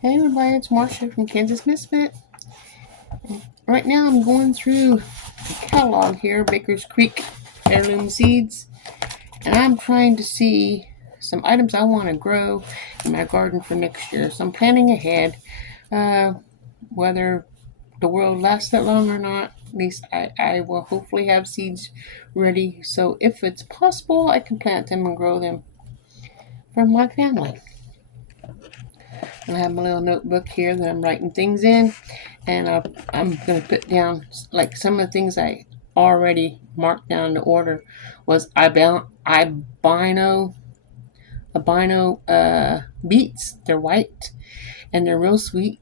Hey everybody, it's Marsha from Kansas Misfit. Right now I'm going through the catalog here, Baker's Creek Heirloom Seeds, and I'm trying to see some items I want to grow in my garden for next year. So I'm planning ahead, whether the world lasts that long or not. At least I will hopefully have seeds ready, so if it's possible, I can plant them and grow them for my family. And I have my little notebook here that I'm writing things in, and I'm going to put down like some of the things I already marked down to order was albino beets. They're white and they're real sweet,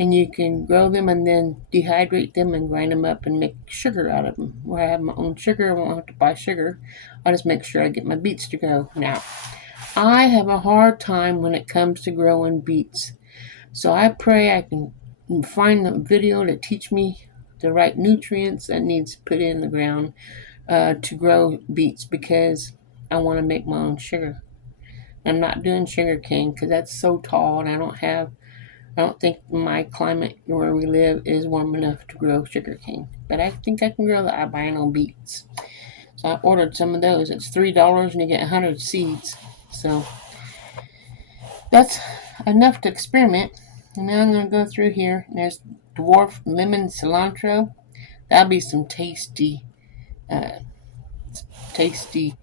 and you can grow them and then dehydrate them and grind them up and make sugar out of them. Where I have my own sugar, I won't have to buy sugar. I'll just make sure I get my beets to grow. Now, I have a hard time when it comes to growing beets. So I pray I can find a video to teach me the right nutrients that needs put in the ground to grow beets, because I want to make my own sugar. I'm not doing sugar cane because that's so tall, and I don't think my climate where we live is warm enough to grow sugar cane. But I think I can grow the albino beets. So I ordered some of those. It's $3 and you get 100 seeds. So that's enough to experiment. And now I'm going to go through here. There's dwarf lemon cilantro. That'll be some uh, tasty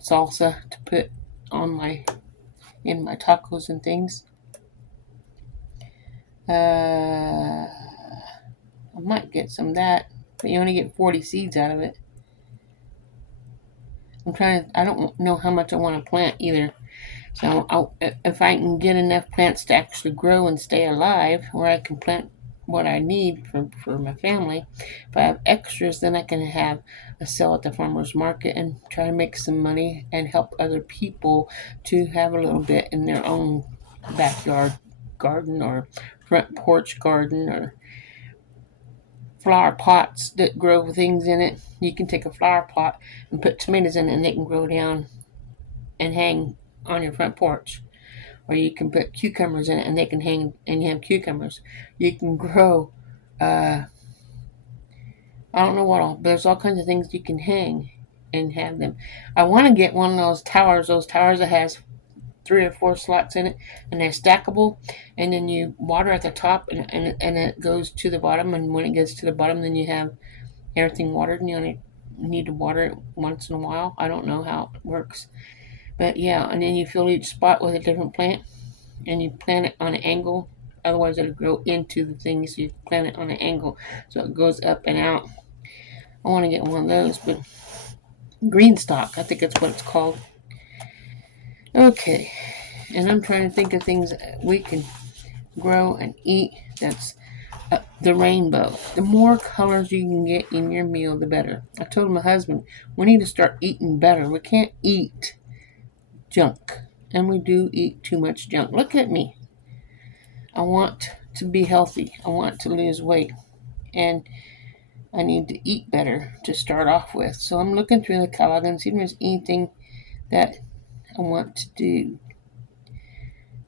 salsa to put on my tacos and things. I might get some of that, but you only get 40 seeds out of it. I don't know how much I want to plant either. So if I can get enough plants to actually grow and stay alive, where I can plant what I need for my family, if I have extras, then I can have a sell at the farmer's market and try to make some money and help other people to have a little bit in their own backyard garden or front porch garden or flower pots that grow things in it. You can take a flower pot and put tomatoes in it and they can grow down and hang on your front porch. Or you can put cucumbers in it and they can hang and you have cucumbers. You can grow, I don't know what all, but there's all kinds of things you can hang and have them. I want to get one of those towers that has 3 or 4 slots in it, and they're stackable, and then you water at the top and it goes to the bottom, and when it gets to the bottom, then you have everything watered, and you only need to water it once in a while. I don't know how it works. But yeah, and then you fill each spot with a different plant, and you plant it on an angle. Otherwise, it'll grow into the thing, so you plant it on an angle so it goes up and out. I want to get one of those, but green stock, I think that's what it's called. Okay, and I'm trying to think of things we can grow and eat that's the rainbow. The more colors you can get in your meal, the better. I told my husband, we need to start eating better. We can't eat junk, and we do eat too much junk. Look at me. I want to be healthy. I want to lose weight, and I need to eat better to start off with. So I'm looking through the catalog and see if there's anything that I want to do.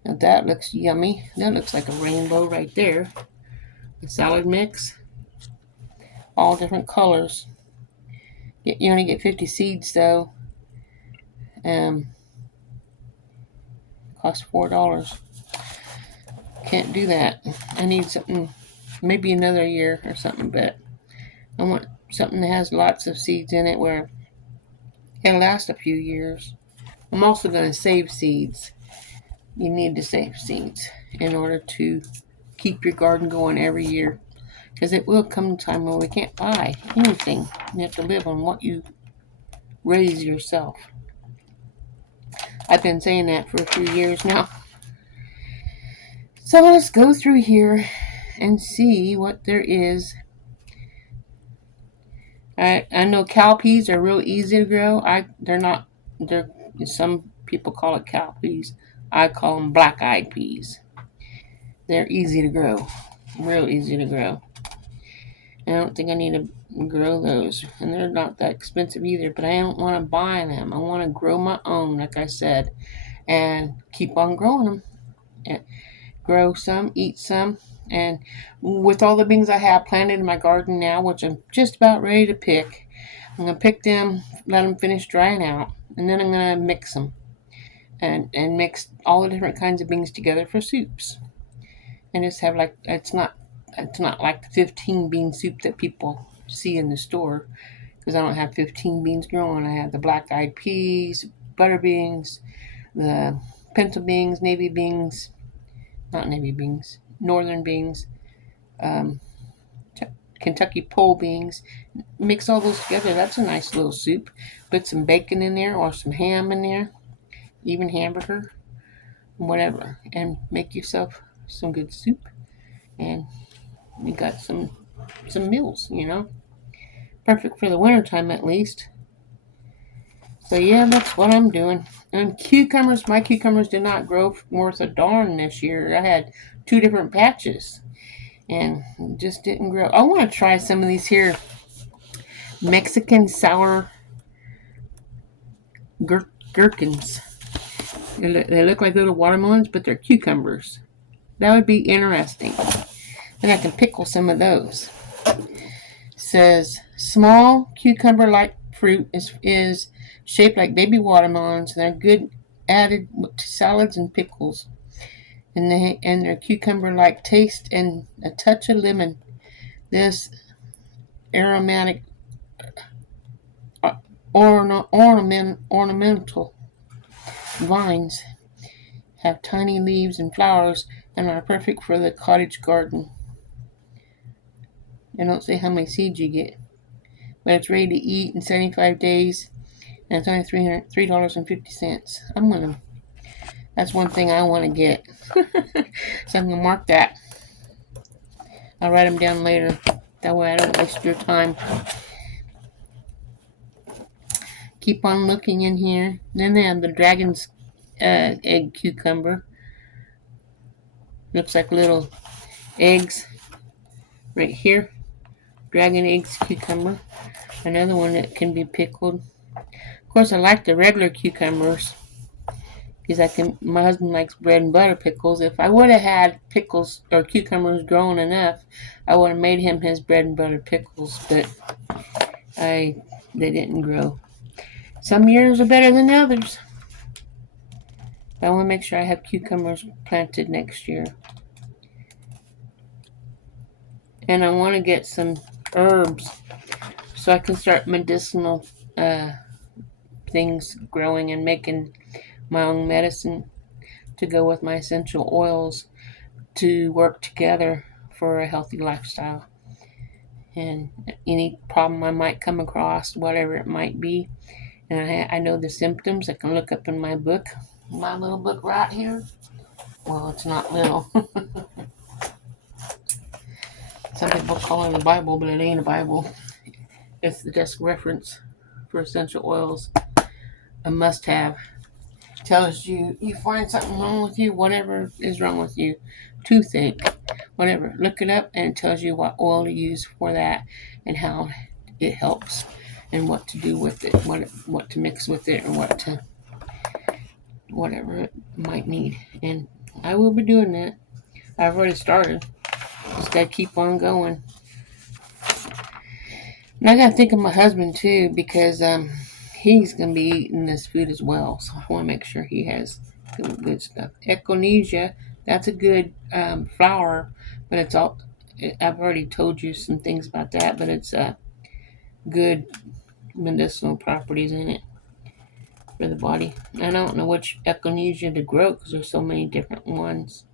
Now that looks yummy. That looks like a rainbow right there. A salad mix, all different colors. You only get 50 seeds though. Um, cost $4. Can't do that. I need something, maybe another year or something, but I want something that has lots of seeds in it where it'll last a few years. I'm also going to save seeds. You need to save seeds in order to keep your garden going every year, because it will come a time when we can't buy anything. You have to live on what you raise yourself. I've been saying that for a few years now. So let's go through here and see what there is. I know cowpeas are real easy to grow. They're not. They're Some people call it cowpeas. I call them black-eyed peas. They're easy to grow, real easy to grow. I don't think I need to grow those, and they're not that expensive either. But I don't want to buy them. I want to grow my own, like I said, and keep on growing them. grow some, eat some. And with all the beans I have planted in my garden now, which I'm just about ready to pick, I'm going to pick them, let them finish drying out, and then I'm going to mix them and mix all the different kinds of beans together for soups. And just have like, it's not like the 15 bean soup that people see in the store, because I don't have 15 beans growing. I have the black eyed peas, butter beans, the pinto beans, navy beans, not navy beans, northern beans, um, Kentucky pole beans. Mix all those together. That's a nice little soup. Put some bacon in there or some ham in there, even hamburger, whatever, and make yourself some good soup. And you got some meals, perfect for the wintertime at least. So yeah, that's what I'm doing. And cucumbers, my cucumbers did not grow worth a darn this year. I had 2 different patches and just didn't grow. I want to try some of these here Mexican sour gherkins. They look like little watermelons, but they're cucumbers. That would be interesting. And I can pickle some of those. It says small cucumber-like fruit is shaped like baby watermelons, and they're good added to salads and pickles. And their cucumber-like taste and a touch of lemon. This aromatic ornamental vines have tiny leaves and flowers and are perfect for the cottage garden. They don't say how many seeds you get, but it's ready to eat in 75 days, and it's only $3.50. That's one thing I want to get. So I'm gonna mark that. I'll write them down later. That way I don't waste your time. Keep on looking in here. Then they have the dragon's egg cucumber. Looks like little eggs right here. Dragon eggs cucumber. Another one that can be pickled. Of course, I like the regular cucumbers because my husband likes bread and butter pickles. If I would have had pickles or cucumbers growing enough, I would have made him his bread and butter pickles, but they didn't grow. Some years are better than others. I want to make sure I have cucumbers planted next year. And I want to get some herbs so I can start medicinal things growing and making my own medicine to go with my essential oils to work together for a healthy lifestyle. And any problem I might come across, whatever it might be, and I know the symptoms, I can look up in my book, my little book right here. Well, it's not little. Some people call it a Bible, but it ain't a Bible. It's the desk reference for essential oils. A must-have. Tells you find something wrong with you, whatever is wrong with you, toothache, whatever. Look it up and it tells you what oil to use for that and how it helps and what to do with it, what to mix with it, or whatever it might need. And I will be doing that. I've already started. Just gotta keep on going. And I gotta think of my husband too, because he's gonna be eating this food as well. So I want to make sure he has good stuff. Echinacea, that's a good flower, but I've already told you some things about that, but it's good medicinal properties in it for the body. I don't know which echinacea to grow because there's so many different ones.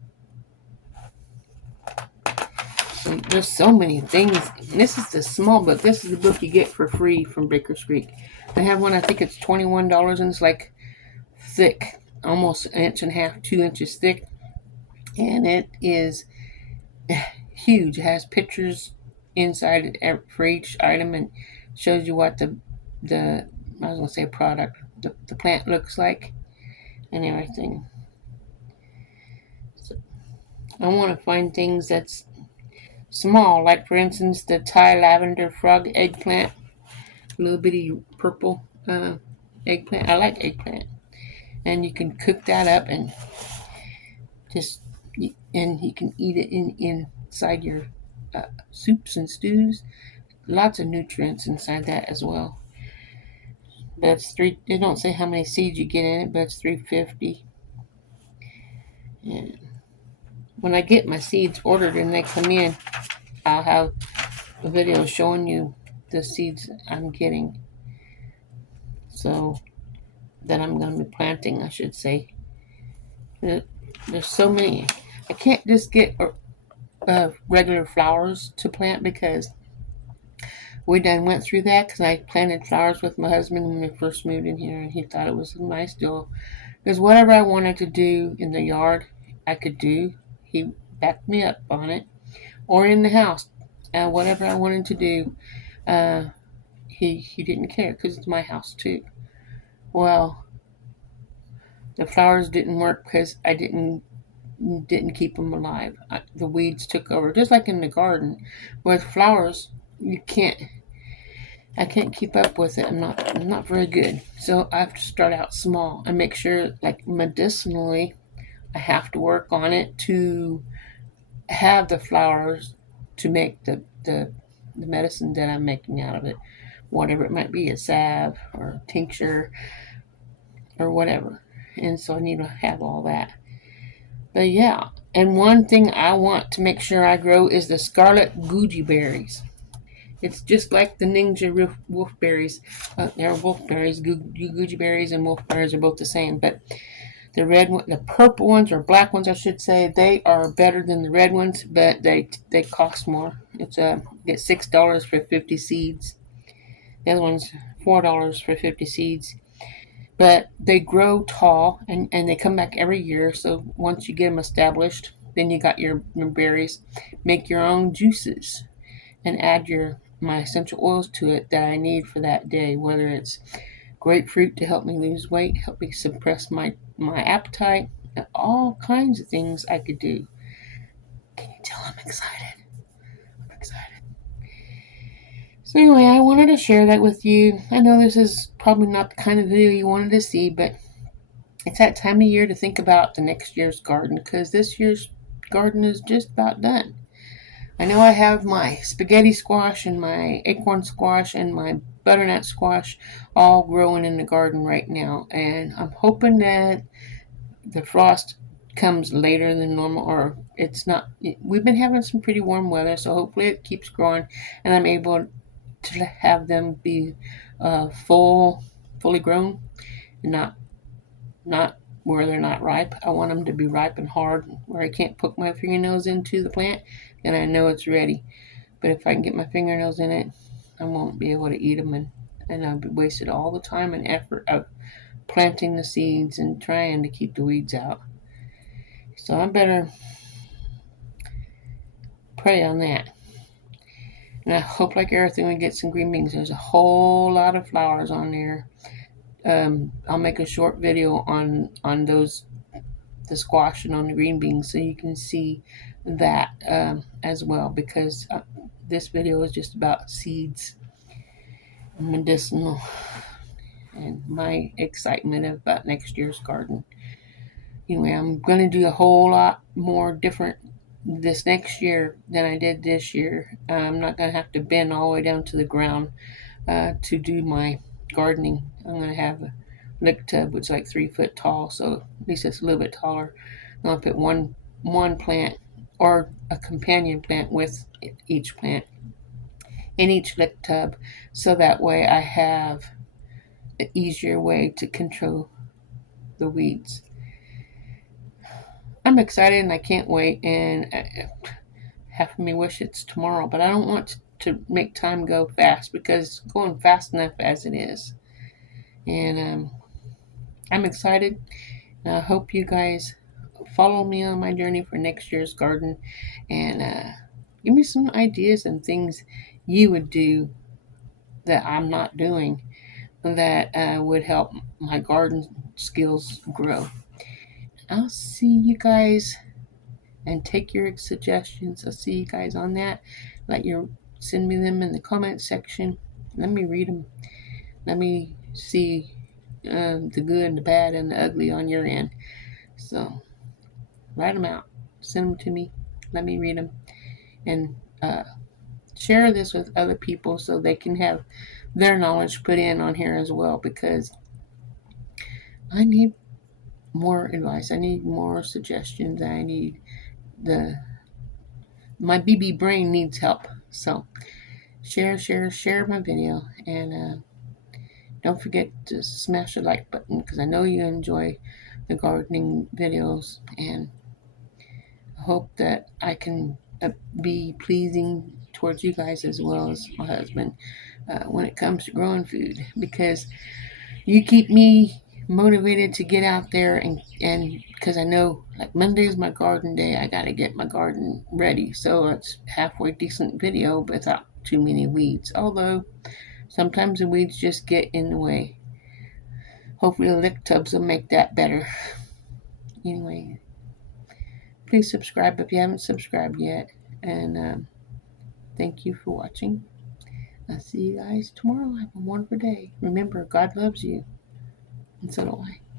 And there's so many things. And this is the small book. This is the book you get for free from Baker's Creek. They have one, I think it's $21, and it's like thick, almost an inch and a half, 2 inches thick. And it is huge. It has pictures inside for each item and shows you what the I was going to say product, the plant looks like and everything. So I want to find things that's small, like for instance the Thai lavender frog eggplant, little bitty purple eggplant. I like eggplant, and you can cook that up and just and you can eat it inside your soups and stews. Lots of nutrients inside that as well. That's three. They don't say how many seeds you get in it, but it's 350. And when I get my seeds ordered and they come in, I'll have a video showing you the seeds I'm getting. So that I'm going to be planting, I should say. There's so many. I can't just get regular flowers to plant because we done went through that because I planted flowers with my husband when we first moved in here, and he thought it was a nice deal. Because whatever I wanted to do in the yard, I could do. He backed me up on it, or in the house, whatever I wanted to do. Uh, he didn't care because it's my house too. Well, the flowers didn't work because I didn't keep them alive. The weeds took over, just like in the garden. With flowers, you can't. I can't keep up with it. I'm not very good. So I have to start out small and make sure, like medicinally, I have to work on it to have the flowers to make the medicine that I'm making out of it, whatever it might be, a salve or a tincture or whatever. And so I need to have all that. But yeah, and one thing I want to make sure I grow is the scarlet goji berries. It's just like the ninja wolfberries. They're wolfberries. Goji berries and wolfberries are both the same, but the purple ones or black ones, I should say, they are better than the red ones, but they cost more. It's get $6 for 50 seeds. The other one's $4 for 50 seeds. But they grow tall and they come back every year. So once you get them established, then you got your berries. Make your own juices and add my essential oils to it that I need for that day, whether it's grapefruit to help me lose weight, help me suppress my appetite, and all kinds of things I could do. Can you tell I'm excited? I'm excited. So anyway, I wanted to share that with you. I know this is probably not the kind of video you wanted to see, but it's that time of year to think about the next year's garden because this year's garden is just about done. I know I have my spaghetti squash and my acorn squash and my butternut squash all growing in the garden right now, and I'm hoping that the frost comes later than normal, or it's not. We've been having some pretty warm weather, so hopefully it keeps growing and I'm able to have them be fully grown and not where they're not ripe. I want them to be ripe and hard where I can't poke my fingernails into the plant and I know it's ready. But if I can get my fingernails in it, I won't be able to eat them, and I've wasted all the time and effort of planting the seeds and trying to keep the weeds out. So I better pray on that. And I hope, like everything, we get some green beans. There's a whole lot of flowers on there. I'll make a short video on those, the squash and on the green beans, so you can see that as well. Because this video is just about seeds, medicinal, and my excitement about next year's garden. Anyway, I'm going to do a whole lot more different this next year than I did this year. I'm not going to have to bend all the way down to the ground to do my gardening. I'm going to have a lick tub, which is like 3 foot tall, so at least it's a little bit taller. I'll put one plant or a companion plant with each plant in each lick tub, so that way I have an easier way to control the weeds. I'm excited and I can't wait, and half of me wish it's tomorrow, but I don't want to make time go fast because it's going fast enough as it is. And I'm excited, and I hope you guys follow me on my journey for next year's garden and give me some ideas and things you would do that I'm not doing that would help my garden skills grow. I'll see you guys and take your suggestions. I'll see you guys on that. Send me them in the comment section. Let me read them. Let me see the good, the bad, and the ugly on your end. So write them out. send them to me. Let me read them and share this with other people so they can have their knowledge put in on here as well, because I need more advice. I need more suggestions. I need the my BB brain needs help. So share my video, and don't forget to smash the like button, because I know you enjoy the gardening videos, and I hope that I can be pleasing towards you guys as well as my husband when it comes to growing food, because you keep me motivated to get out there, and because I know, like, Monday is my garden day. I got to get my garden ready so it's halfway decent video without too many weeds, although sometimes the weeds just get in the way. Hopefully the lick tubs will make that better. Anyway, please subscribe if you haven't subscribed yet, and thank you for watching. I'll see you guys tomorrow. Have a wonderful day. Remember, God loves you, and so do I.